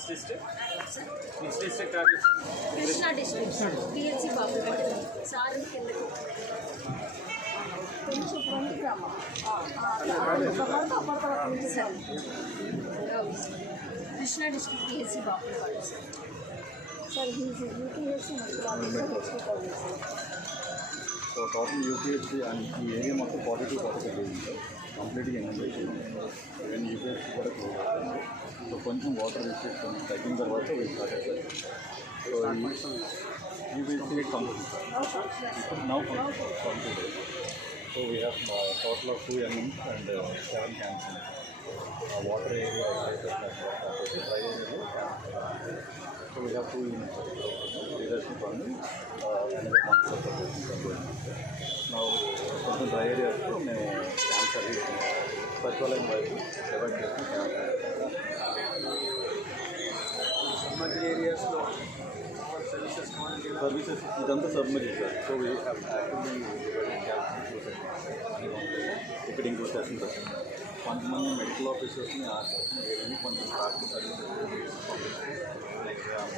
Next list next list क्या Krishna district PLC Babu sir Krishna district PLC Babu sir UPSC so total UPSC ఈ area మొత్తం positive positive కంప్లీట్గా ఇన్నండేషన్ even UPSC కూడా close అవుతుంది so కొంచెం water restriction తగ్గిన తర్వాత we started that. So UPSC complete ఇప్పుడు now complete so we have total of two MMs and seven cans water area dry area so we have two units leadership and another month of Now, కొంచెం dry ఏరియాస్లో మేము camp service సచివాలయం వైపు provide చేసిన submerged ఏరియాస్లో services కావాలంటే ఎలా? Services ఇదంతా summarize sir so we have actually ఇక్కడ ఇంకో సెషన్ సార్ కొంతమంది మెడికల్ ఆఫీసర్స్ని ఆఫీసర్స్ని ఏదైనా కొంచెం practice services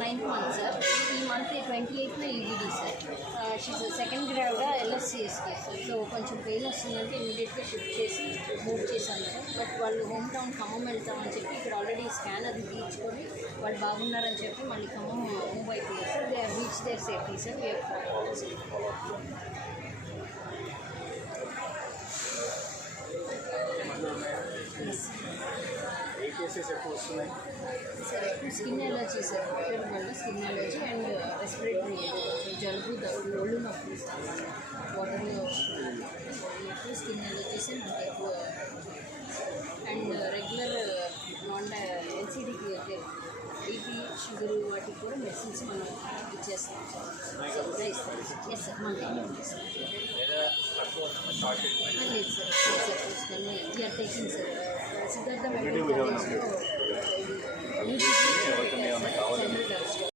ninth month sir. ఈ month twenty ఎయిత్న EVD sir. She's second grade కూడా ఎల్ఎస్సిఎస్కి సార్. సో కొంచెం పెయిన్ వస్తుందంటే ఇమీడియట్గా షిఫ్ట్ చేసి మూవ్ చేశాను సార్. బట్ వాళ్ళు హోమ్ టౌన్ ఖమ్మం వెళ్తామని చెప్పి ఇక్కడ ఆల్రెడీ స్కాన్ అది తీయించుకొని వాళ్ళు బాగున్నారని చెప్పి మళ్ళీ ఖమ్మం మూవ్ అయిపోయారు sir. They reach there safety sir. We a cases ఎక్కువ వస్తున్నాయి సార్ స్కిన్ ఎలర్జీ సార్ తుమ్ములు అండ్ రెస్పిరేటరీ జలుబు దగ్గు ఒళ్ళు నొప్పులు వాటర్లో వస్తుంది స్కిన్ ఎలర్జీస్ మనకి ఎక్కువ అండ్ రెగ్యులర్ నాన్ ఎన్సీడీకి అయితే బీపీ షుగర్ వాటికి కూడా మెడిసిన్స్ మనం ఇచ్చేస్తాం. సార్ ఇస్తాం ఎస్ సార్ మన లేదు సార్ చూస్తాను we are taking sir Siddhartha medical కాలేజ్లో